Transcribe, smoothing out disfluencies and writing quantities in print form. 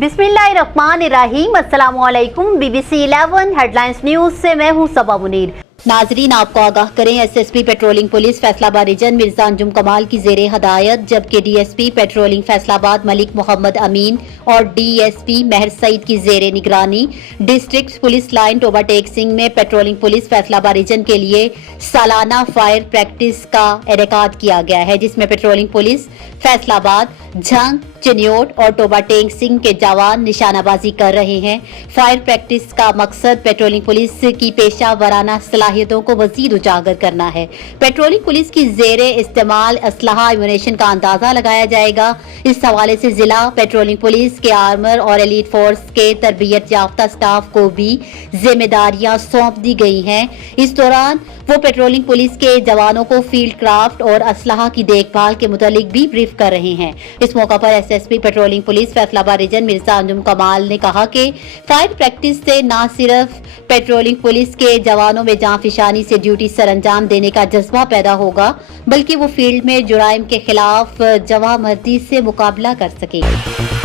بسم اللہ الرحمن الرحیم۔ السلام علیکم۔ B B C 11 headlines news سے میں ہوں صبا منیر۔ ناظرین، آپ کو آگاہ کریں، S S P patrolling police Faisalabad region Mirza انجم کمال کی زیر ہدایت، جبکہ D S P patrolling Faisal آباد ملک محمد امین اور ڈی ایس پی مہر سعید کی زیر نگرانی ڈسٹرکٹ پولیس لائن ٹوبہ ٹیک سنگھ میں patrolling police Faisalabad region کے لیے سالانہ فائر پریکٹس کا انعقاد کیا گیا ہے، جس میں پٹرولنگ پولیس فیصل آباد، جھنگ، چنیوٹ اور ٹوبہ ٹیک سنگھ کے جوان نشانہ بازی کر رہے ہیں۔ فائر پریکٹس کا مقصد پٹرولنگ پولیس کی پیشہ ورانہ صلاحیتوں کو مزید اجاگر کرنا ہے۔ پٹرولنگ پولیس کی زیر استعمال اسلحہ ایمونیشن کا اندازہ لگایا جائے گا۔ اس حوالے سے ضلع پٹرولنگ پولیس کے آرمر اور ایلیٹ فورس کے تربیت یافتہ سٹاف کو بھی ذمہ داریاں سونپ دی گئی ہیں۔ اس دوران وہ پٹرولنگ پولیس کے جوانوں کو فیلڈ کرافٹ اور اسلحہ کی دیکھ بھال کے متعلق بھی بریف کر رہے ہیں۔ اس موقع پر S S P patrolling police Faisalabad region Mirza انجم کمال نے کہا کہ فائر پریکٹس سے نہ صرف پٹرولنگ پولیس کے جوانوں میں جاں فشانی سے ڈیوٹی سر انجام دینے کا جذبہ پیدا ہوگا، بلکہ وہ فیلڈ میں جرائم کے خلاف جواں مردی سے مقابلہ کر سکیں گے۔